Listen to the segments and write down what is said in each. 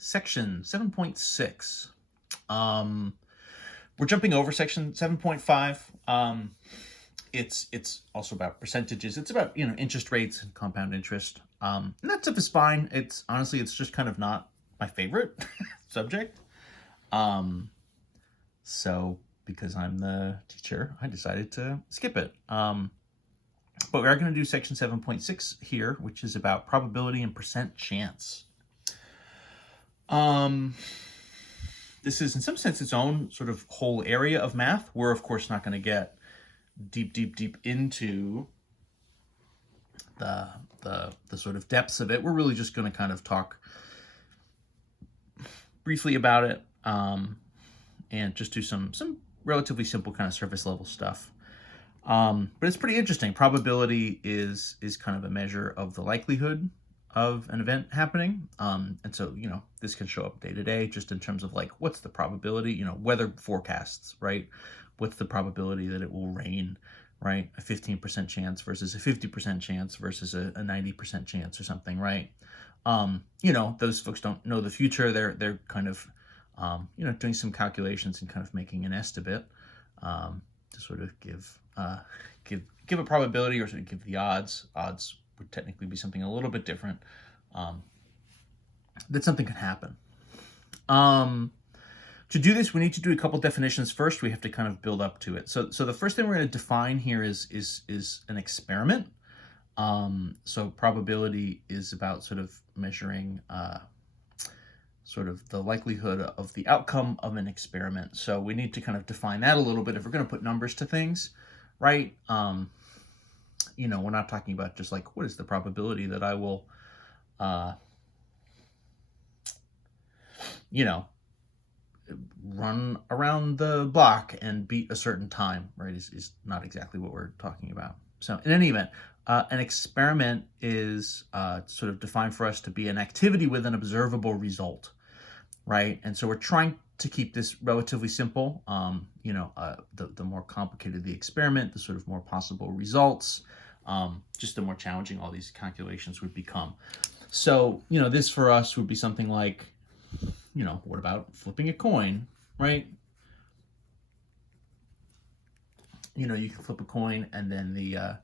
section 7.6. We're jumping over section 7.5. It's also about percentages. It's about, interest rates and compound interest. And that stuff is fine. It's honestly, it's just kind of not my favorite subject. So because I'm the teacher, I decided to skip it. But we are going to do section 7.6 here, which is about probability and percent chance. This is in some sense its own sort of whole area of math. We're of course not going to get deep into the sort of depths of it. We're really just going to kind of talk briefly about it, and just do some relatively simple kind of surface level stuff. But it's pretty interesting. Probability is kind of a measure of the likelihood of an event happening. And so, this can show up day to day just in terms of like, what's the probability, weather forecasts, right? What's the probability that it will rain, right? A 15% chance versus a 50% chance versus a 90% chance or something, right? Those folks don't know the future. They're kind of, doing some calculations and kind of making an estimate, to sort of give a probability or sort of give the odds. Odds would technically be something a little bit different, that something could happen. To do this, we need to do a couple definitions first. We have to kind of build up to it. So the first thing we're going to define here is an experiment. So probability is about sort of measuring sort of the likelihood of the outcome of an experiment. So we need to kind of define that a little bit if we're going to put numbers to things, right? We're not talking about just like, what is the probability that I will, run around the block and beat a certain time, right, is not exactly what we're talking about. So in any event, an experiment is sort of defined for us to be an activity with an observable result, right? And so we're trying to keep this relatively simple. The more complicated the experiment, the sort of more possible results, just the more challenging all these calculations would become. So, this for us would be something like, what about flipping a coin, right? You can flip a coin and then the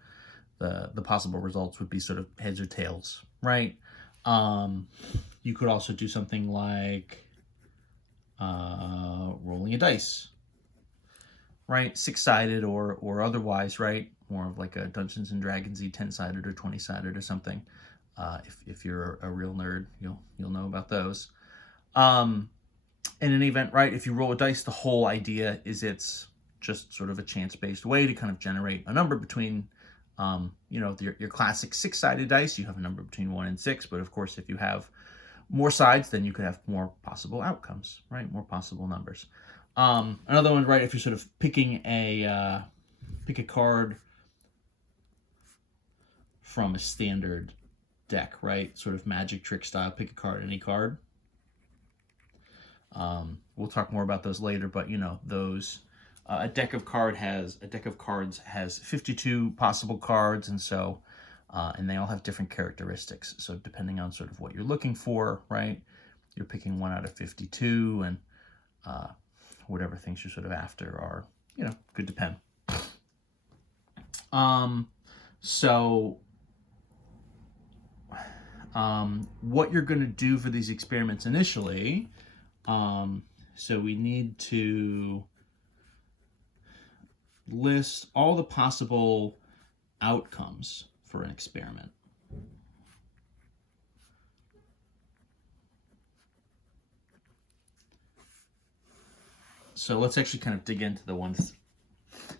possible results would be sort of heads or tails, right? You could also do something like rolling a dice, right? 6-sided or otherwise, right? More of like a Dungeons and Dragons-y 10-sided or 20-sided or something. If you're a real nerd, you'll know about those. In an event, right, if you roll a dice, the whole idea is it's just sort of a chance-based way to kind of generate a number between, your classic 6-sided dice. You have a number between 1 and 6, but of course, if you have more sides, then you could have more possible outcomes, right? More possible numbers. Another one, right, if you're sort of picking pick a card from a standard deck, right? Sort of magic trick style, pick a card, any card. We'll talk more about those later, but those a deck of cards has 52 possible cards, and so and they all have different characteristics. So depending on sort of what you're looking for, right, you're picking one out of 52, and whatever things you're sort of after are, could depend. So what you're going to do for these experiments initially, so we need to list all the possible outcomes for an experiment. So let's actually kind of dig into the ones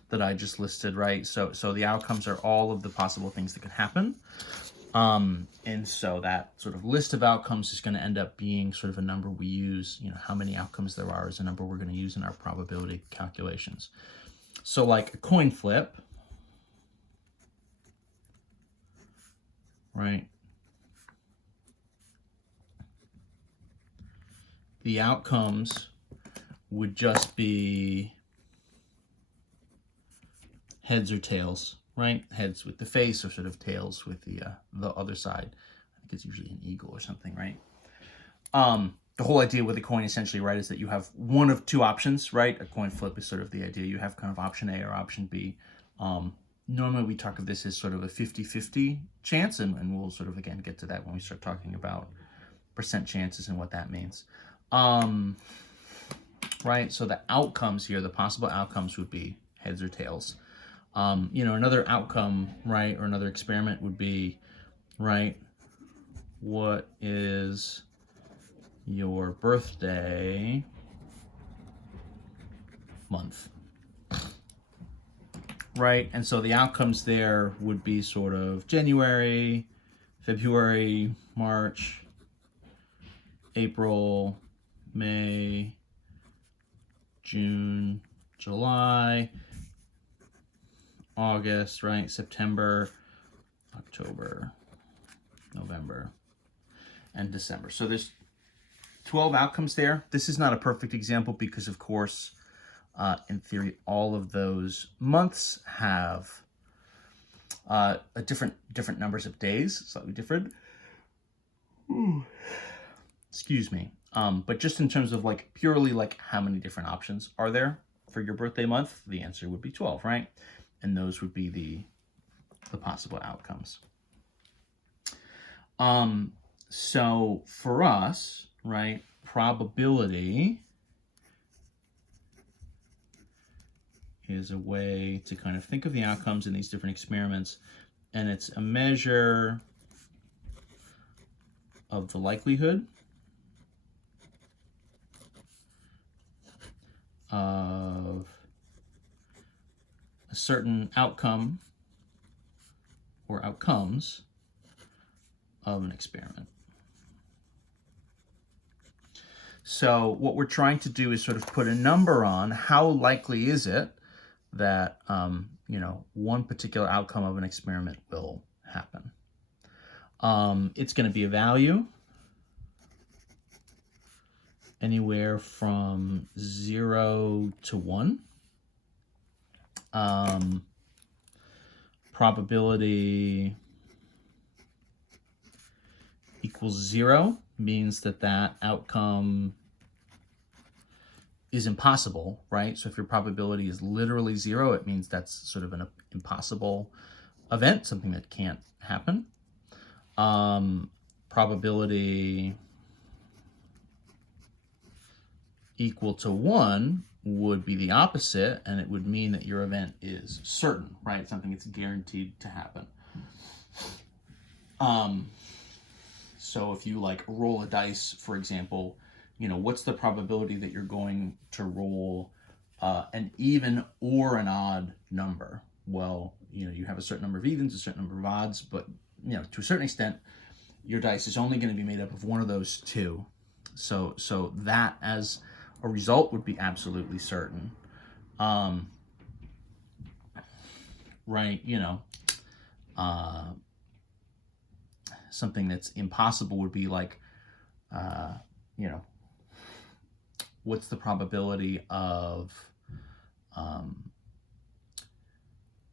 that I just listed, right? So the outcomes are all of the possible things that could happen. And so that sort of list of outcomes is going to end up being sort of a number we use. How many outcomes there are is a number we're going to use in our probability calculations. So like a coin flip, right? The outcomes would just be heads or tails, right? Heads with the face, or sort of tails with the other side. I think it's usually an eagle or something, right? the whole idea with a coin essentially, right, is that you have one of two options, right? A coin flip is sort of the idea. You have kind of option A or option B. Normally we talk of this as sort of a 50-50 chance, and we'll sort of, again, get to that when we start talking about percent chances and what that means. Right, so the outcomes here, the possible outcomes would be heads or tails. Another outcome, right, or another experiment would be, right, what is your birthday month? Right, and so the outcomes there would be sort of January, February, March, April, May, June, July, August, right? September, October, November, and December. So there's 12 outcomes there. This is not a perfect example because, of course, in theory, all of those months have a different numbers of days, slightly different. Ooh. Excuse me. But just in terms of like purely like how many different options are there for your birthday month, the answer would be 12, right? And those would be the possible outcomes. So for us, right, probability is a way to kind of think of the outcomes in these different experiments, and it's a measure of the likelihood of a certain outcome or outcomes of an experiment. So what we're trying to do is sort of put a number on how likely is it that one particular outcome of an experiment will happen. It's going to be a value anywhere from 0 to 1. Probability equals 0 means that outcome is impossible, right? So if your probability is literally 0, it means that's sort of an impossible event, something that can't happen. Probability equal to 1 would be the opposite, and it would mean that your event is certain, right? Something that's guaranteed to happen. So if you like roll a dice, for example, what's the probability that you're going to roll an even or an odd number? Well, you have a certain number of evens, a certain number of odds, but to a certain extent, your dice is only going to be made up of one of those two. So that as a result would be absolutely certain. Right, something that's impossible would be like, what's the probability of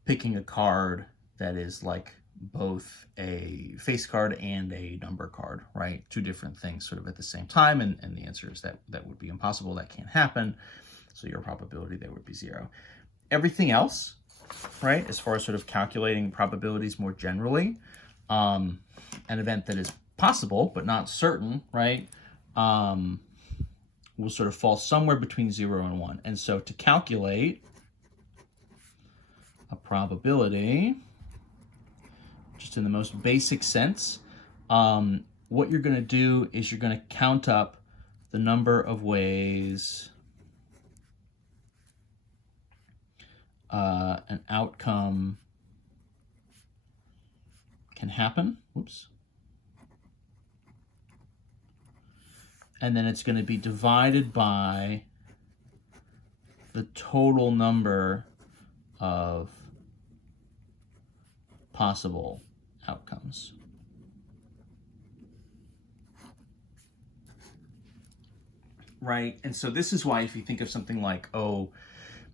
picking a card that is like both a face card and a number card, right? Two different things sort of at the same time, and the answer is that would be impossible. That can't happen. So your probability there would be 0. Everything else, right, as far as sort of calculating probabilities more generally, an event that is possible but not certain, right, will sort of fall somewhere between 0 and 1. And so to calculate a probability, just in the most basic sense, what you're going to do is you're going to count up the number of ways an outcome can happen. Whoops. And then it's going to be divided by the total number of possible outcomes. Right? And so this is why if you think of something like,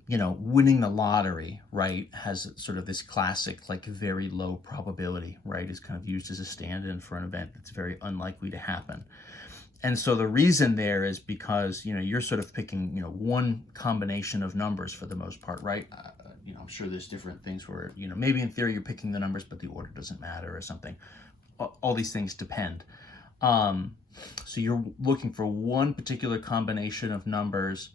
winning the lottery, right, has sort of this classic, like very low probability, right, is kind of used as a stand-in for an event that's very unlikely to happen. And so the reason there is because, you're sort of picking, one combination of numbers for the most part, right? I'm sure there's different things where, maybe in theory you're picking the numbers, but the order doesn't matter or something. All these things depend. So you're looking for one particular combination of numbers,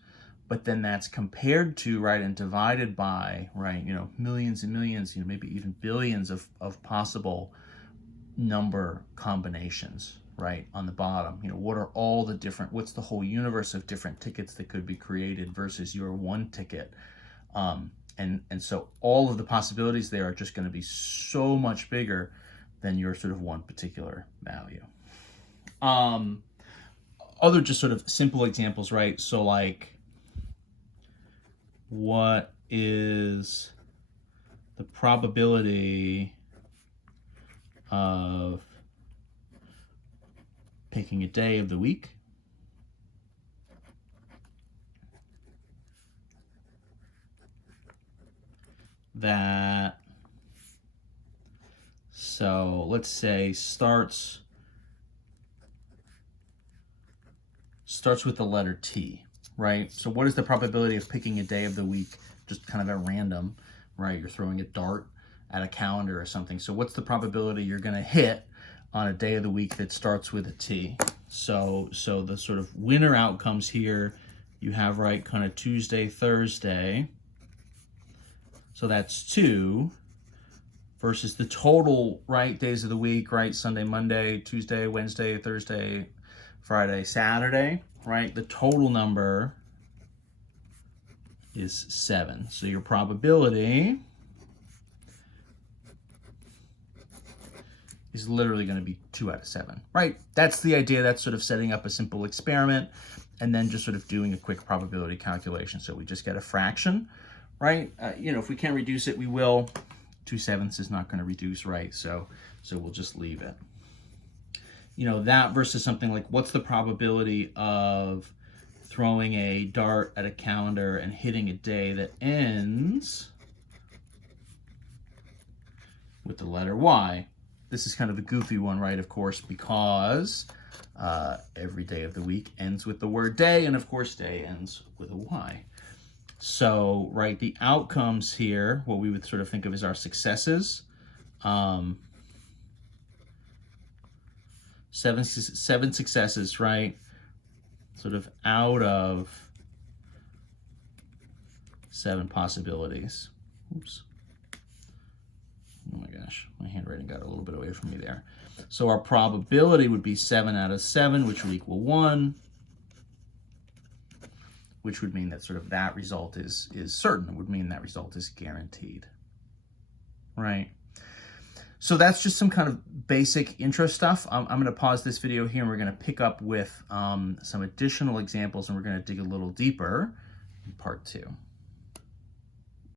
but then that's compared to, right, and divided by, right, millions and millions, maybe even billions of possible number combinations, right, on the bottom. What are all the different, what's the whole universe of different tickets that could be created versus your one ticket? And so all of the possibilities there are just going to be so much bigger than your sort of one particular value. Other just sort of simple examples, right? So like, what is the probability of picking a day of the week that, so let's say starts with the letter T, right? So what is the probability of picking a day of the week just kind of at random, right? You're throwing a dart at a calendar or something. So what's the probability you're going to hit on a day of the week that starts with a T? So the sort of winner outcomes here, you have, right, kind of Tuesday, Thursday. So that's 2 versus the total, right, days of the week, right? Sunday, Monday, Tuesday, Wednesday, Thursday, Friday, Saturday, right? The total number is 7. So your probability is literally going to be 2 out of 7, right? That's the idea. That's sort of setting up a simple experiment and then just sort of doing a quick probability calculation. So we just get a fraction, right? If we can't reduce it, we will. 2/7 is not going to reduce, right? So we'll just leave it. That versus something like, what's the probability of throwing a dart at a calendar and hitting a day that ends with the letter Y? This is kind of a goofy one, right? Of course, because every day of the week ends with the word day, and of course, day ends with a Y. So, right, the outcomes here, what we would sort of think of as our successes, 7 successes, right? Sort of out of 7 possibilities. Oops. Oh my gosh, my handwriting got a little bit away from me there. So our probability would be 7 out of 7, which would equal 1, which would mean that sort of that result is certain. It would mean that result is guaranteed, right? So that's just some kind of basic intro stuff. I'm going to pause this video here and we're going to pick up with some additional examples and we're going to dig a little deeper in part 2.